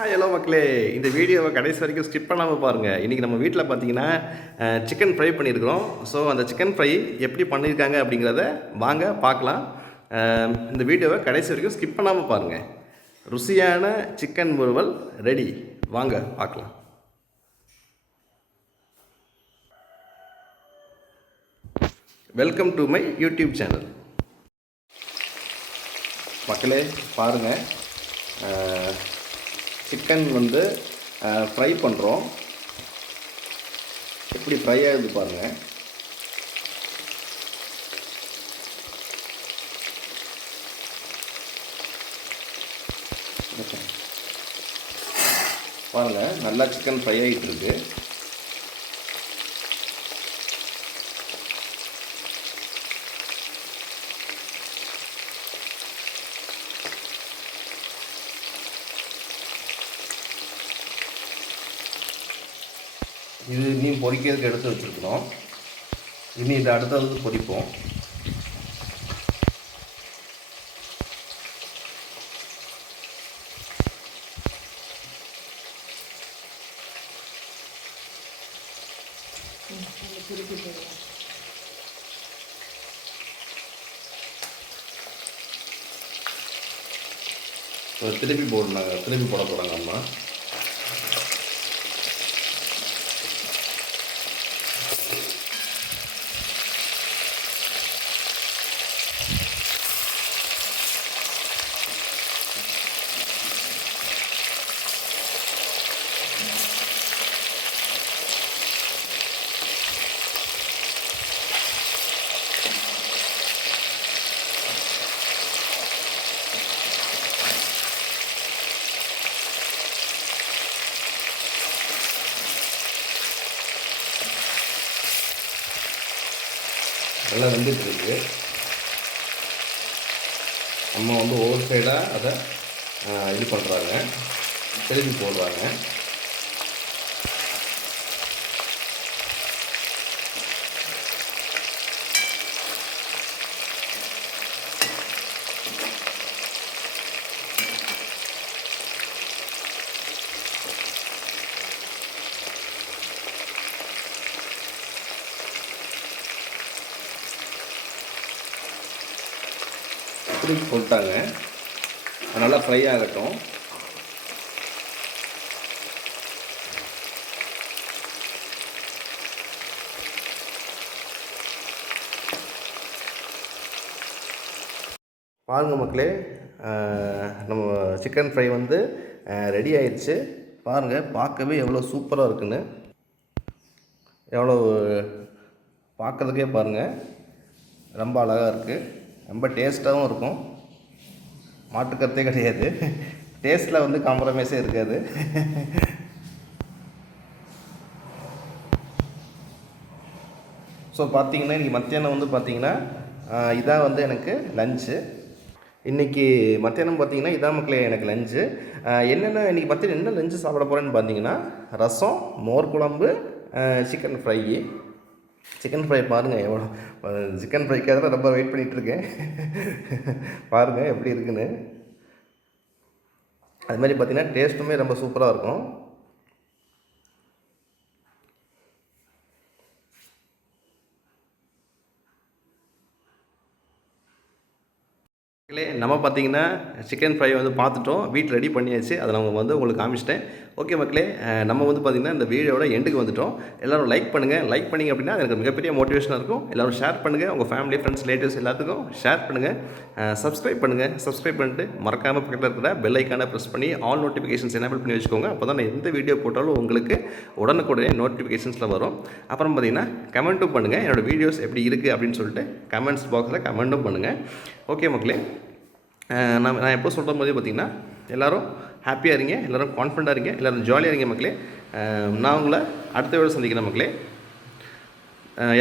ஆ hello மக்களே. இந்த வீடியோவை கடைசி வரைக்கும் ஸ்கிப் பண்ணாமல் பாருங்கள் இன்றைக்கி நம்ம வீட்டில் பார்த்தீங்கன்னா சிக்கன் ஃப்ரை பண்ணியிருக்கிறோம். ஸோ அந்த சிக்கன் ஃப்ரை எப்படி பண்ணியிருக்காங்க அப்படிங்கிறத வாங்க பார்க்கலாம். இந்த வீடியோவை கடைசி வரைக்கும் ஸ்கிப் பண்ணாமல் பாருங்கள் ருசியான சிக்கன் முறுவல் ரெடி வாங்க பார்க்கலாம். Welcome to my YouTube channel மக்களே பாருங்கள் சிக்கன் வந்து ஃப்ரை பண்ணுறோம் எப்படி ஃப்ரை ஆகுது பாருங்கள் பாருங்கள் நல்லா சிக்கன் ஃப்ரை ஆகிட்டுருக்கு இது இனி பொரிக்கிறதுக்கு எடுத்து வச்சுருக்கிறோம். இனி இதை அடுத்தது பொரிப்போம் திருப்பி போடணும் திருப்பி போட போகிறாங்க அம்மா. நல்லா வெந்துட்டுருக்கு. அம்மா வந்து ஓவர் சைடாக அதை இது பண்ணுறாங்க திருப்பி போடுறாங்க. திருப்பி போட்டாங்க. நல்லா ஃப்ரை ஆகட்டும். பாருங்க மக்களே நம்ம சிக்கன் ஃப்ரை வந்து ரெடி ஆயிடுச்சு பாருங்கள் பார்க்கவே எவ்வளோ சூப்பராக இருக்குன்னு. எவ்வளோ பார்க்குறதுக்கே பாருங்கள் ரொம்ப அழகாக இருக்குது ரொம்ப டேஸ்ட்டாகவும் இருக்கும். மாட்டுக்கருத்தே கிடையாது. டேஸ்ட்டில் வந்து காம்ப்ரமைஸே இருக்காது. ஸோ பார்த்தீங்கன்னா இன்றைக்கி மத்தியானம் வந்து பார்த்தீங்கன்னா இதான் வந்து எனக்கு லஞ்சு இன்றைக்கி மத்தியானம் பார்த்தீங்கன்னா இதான் மக்களே எனக்கு லஞ்சு என்னென்ன இன்றைக்கி மத்தியானம் என்ன லஞ்சு சாப்பிட போகிறேன்னு பார்த்தீங்கன்னா ரசம் மோர் குழம்பு சிக்கன் ஃப்ரை சிக்கன் ஃப்ரை பாருங்கள் எவ்வளோ சிக்கன் ஃப்ரைக்காக தான் ரொம்ப வெயிட் பண்ணிகிட்டு இருக்கேன் பாருங்கள் எப்படி இருக்குன்னு. அது மாதிரி பார்த்தீங்கன்னா டேஸ்ட்டுமே ரொம்ப சூப்பராக இருக்கும். இல்லை நம்ம பார்த்தீங்கன்னா சிக்கன் ஃப்ரை வந்து பார்த்துட்டோம் வீட்டில் ரெடி பண்ணியாச்சு. அதை நம்ம வந்து உங்களுக்கு காமிச்சிட்டேன். ஓகே மக்களே நம்ம வந்து பார்த்திங்கன்னா இந்த வீடியோட எண்டுக்கு வந்துட்டோம். எல்லோரும் லைக் பண்ணுங்கள் லைக் பண்ணிங்க அப்படின்னா எனக்கு மிகப்பெரிய மோட்டிவேஷனாக இருக்கும். எல்லோரும் ஷேர் பண்ணுங்கள் உங்கள் ஃபேமிலி ஃப்ரெண்ட்ஸ் ரிலேட்டிவ்ஸ் எல்லாத்துக்கும் ஷேர் பண்ணுங்கள் சப்ஸ்கிரைப் பண்ணுங்கள் சப்ஸ்கிரைப் பண்ணிட்டு மறக்காமல் பக்கத்தில் இருக்கிற பெல் ஐக்கானை ப்ரெஸ் பண்ணி ஆல் நோட்டிஃபிகேஷன்ஸ் எனேபிள் பண்ணி வச்சுக்கோங்க. அப்போ தான் நான் எந்த வீடியோ போட்டாலும் உங்களுக்கு உடனுக்குடனே நோட்டிஃபிகேஷன்ஸில் வரும். அப்புறம் பார்த்தீங்கன்னா கமெண்ட்டும் பண்ணுங்கள் என்னோடய வீடியோஸ் எப்படி இருக்குது அப்படின்னு சொல்லிட்டு கமெண்ட்ஸ் பாக்ஸில் கமெண்ட்டும் பண்ணுங்கள் ஓகே மக்களே நான் நான் எப்போ சொல்கிற மாதிரி பார்த்தீங்கன்னா எல்லோரும் ஹாப்பியாக இருங்க எல்லோரும் கான்ஃபிடண்ட்டாக இருங்க எல்லோரும் ஜாலியாக இருங்க மக்களே. நான் உங்களை அடுத்த வீடு சந்திக்கிறேன் மக்களே.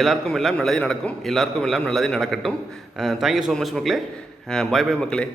எல்லாருக்கும் எல்லாம் நல்லதே நடக்கும் எல்லாருக்கும் எல்லாம் நல்லதே நடக்கட்டும். தேங்க்யூ ஸோ மச் மக்களே. பாய் பாய் மக்களே.